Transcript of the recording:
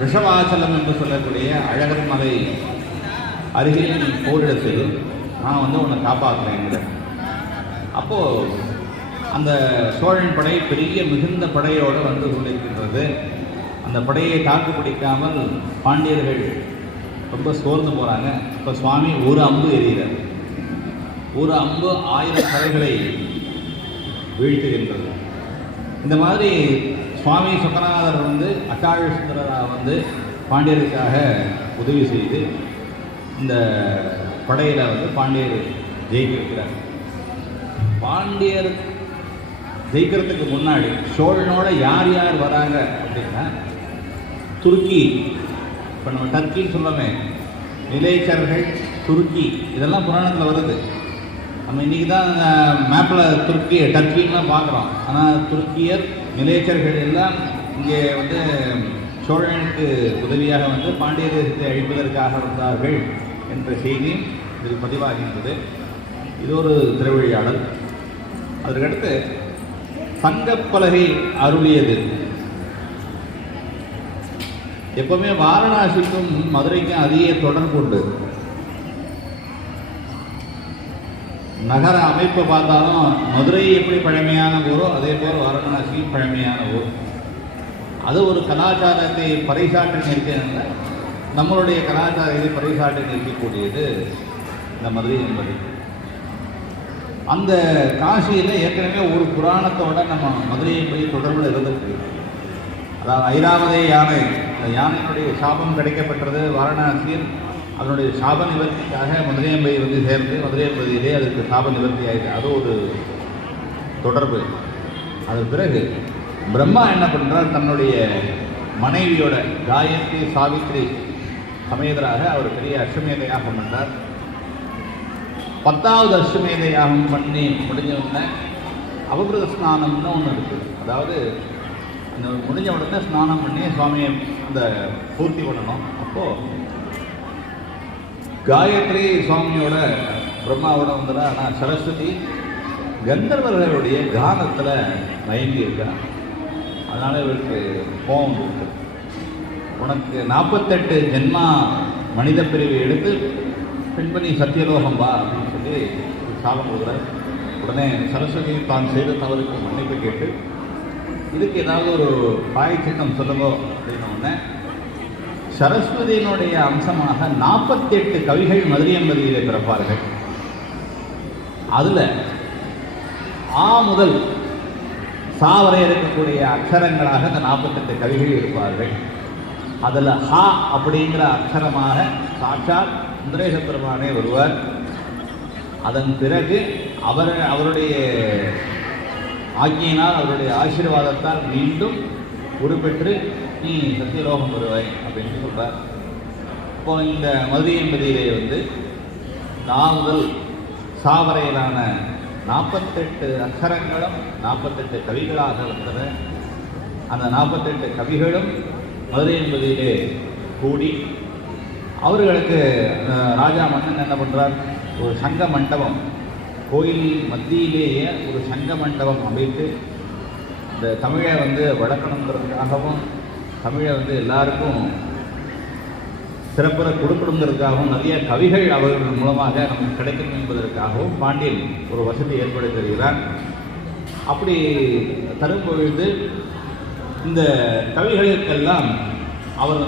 விஷவாசலம் என்று சொல்லக்கூடிய அழகர் மலை அருகில் போரிடத்தில் நான் உன்னை காப்பாற்றுறேன். அப்போது அந்த சோழன் படை பெரிய மிகுந்த படையோடு வந்து கொண்டிருக்கின்றது. அந்த படையை தாக்கு பிடிக்காமல் பாண்டியர்கள் ரொம்ப சோர்ந்து போகிறாங்க. இப்போ சுவாமி ஒரு அம்பு எறிகிறார். ஒரு அம்பு 1000 படைகளை வீழ்த்துகின்றது. இந்த மாதிரி சுவாமி சொக்கநாதர் அக்காழ சுந்தரராக பாண்டியருக்காக உதவி செய்து இந்த படையில் பாண்டியர் ஜெயிக்கிறார். பாண்டியர் ஜெயிக்கிறதுக்கு முன்னாடி சோழனோட யார் யார் வராங்க அப்படின்னா, துருக்கி, இப்போ நம்ம டர்க்கின்னு சொல்லுவோமே, நிலைச்சர்கள், துருக்கி, இதெல்லாம் புராணத்தில் வருது. நம்ம இன்றைக்கி தான் மேப்பில் டர்க்கின்லாம் பார்க்குறோம். ஆனால் துருக்கியர், நிலைச்சர்கள் எல்லாம் இங்கே சோழனுக்கு உதவியாக பாண்டிய தேசத்தை அழிப்பதற்காக வந்தார்கள் என்ற செய்தி இதில் பதிவாகின்றது. இது ஒரு திருவிளையாடல். அதற்கடுத்து தங்கப்பலகை அருளியது. எப்பவுமே வாரணாசிக்கும் மதுரைக்கும் அதிக தொடர்பு உண்டு. நகர அமைப்பு பார்த்தாலும் மதுரை எப்படி பழமையான ஊரோ அதே போல் வாரணாசியும் பழமையான ஊர். அது ஒரு கலாச்சாரத்தை பறைசாற்றி நிற்கிறதுனால நம்மளுடைய கலாச்சாரத்தை பறைசாற்றி நிற்கக்கூடியது இந்த மதுரை என்பது. அந்த காசியில் ஏற்கனவே ஒரு புராணத்தோட நம்ம மதுரையை போய் தொடர்பில் இருந்திருக்கு. அதாவது ஐராவதே யானை, அந்த யானையினுடைய சாபம் கிடைக்கப்பட்டது வாரணாசியில். அதனுடைய சாப நிவர்த்திக்காக மதுரையம்பை சேர்ந்து மதுரையம்பதியிலே அதுக்கு சாப நிவர்த்தி ஆகிட்டு அது ஒரு தொடர்பு. அது பிறகு பிரம்மா என்ன பண்ணுறார், தன்னுடைய மனைவியோட காயத்ரி சாவித்ரி சமேதராக அவர் பெரிய அஸ்வமேத யாகம் பண்ணார். 10வது அஸ்வமேத யாகம் பண்ணி முடிஞ்ச உடனே அவபிரத ஸ்நானம்னு ஒன்று இருக்குது. அதாவது அந்த முடிஞ்ச உடனே ஸ்நானம் பண்ணி சுவாமியை அந்த பூர்த்தி பண்ணணும். அப்போது காயத்ரி சுவாமியோட பிரம்மாவோட ஆனால் சரஸ்வதி கந்தர்வர்களுடைய கானத்தில் மயங்கி இருக்கார். அதனால் இவருக்கு கோபம் இருக்கு. உனக்கு 48 ஜென்மா மனித பிரிவு எடுத்து பின்பணி சத்தியலோகம் வா அப்படின்னு சொல்லி சாபம் கொடுக்குறார். உடனே சரஸ்வதி தான் செய்த தவறுக்கு மன்னிப்பு கேட்டு இதுக்கு ஏதாவது ஒரு பாய் சின்னம் சொல்லுங்க அப்படின்னோடனே சரஸ்வதியினுடைய அம்சமாக 48 கவிகள் மதுரையம்பதியிலே பிறப்பார்கள். அதில் ஆ முதல் சா வரை இருக்கக்கூடிய அக்ஷரங்களாக அந்த 48 கவிகள் இருப்பார்கள். அதில் ஹா அப்படிங்கிற அக்ஷரமாக சாட்சாத் சுந்தரேச பெருமானே வருவார். அதன் பிறகு அவருடைய ஆக்கியினால், அவருடைய ஆசீர்வாதத்தால் மீண்டும் உருப்பெற்று நீ சத்தியலோகம் வருவாய் அப்படின்னு சொல்கிறார். இப்போ இந்த மதுரை என்பதிலே நான் முதல் சாவரையிலான 48 அக்ஷரங்களும் 48 கவிகளாக வந்தன. அந்த 48 கவிகளும் மதுரை என்பதிலே கூடி அவர்களுக்கு ராஜா மன்னன் என்ன பண்ணுறார், ஒரு சங்க மண்டபம், கோயில் மத்தியிலேயே ஒரு சங்க மண்டபம் அமைத்து இந்த தமிழை வளர்க்கணுங்கிறதுக்காகவும் தமிழை எல்லாருக்கும் சிறப்புற கொடுக்கணுங்கிறதுக்காகவும் நிறைய கவிகள் அவர்கள் மூலமாக நமக்கு கிடைக்கும் என்பதற்காகவும் பாண்டியன் ஒரு வசதி ஏற்படுத்தி தருகிறார். அப்படி தரும் பொழுது இந்த கவிகளுக்கெல்லாம் அவர்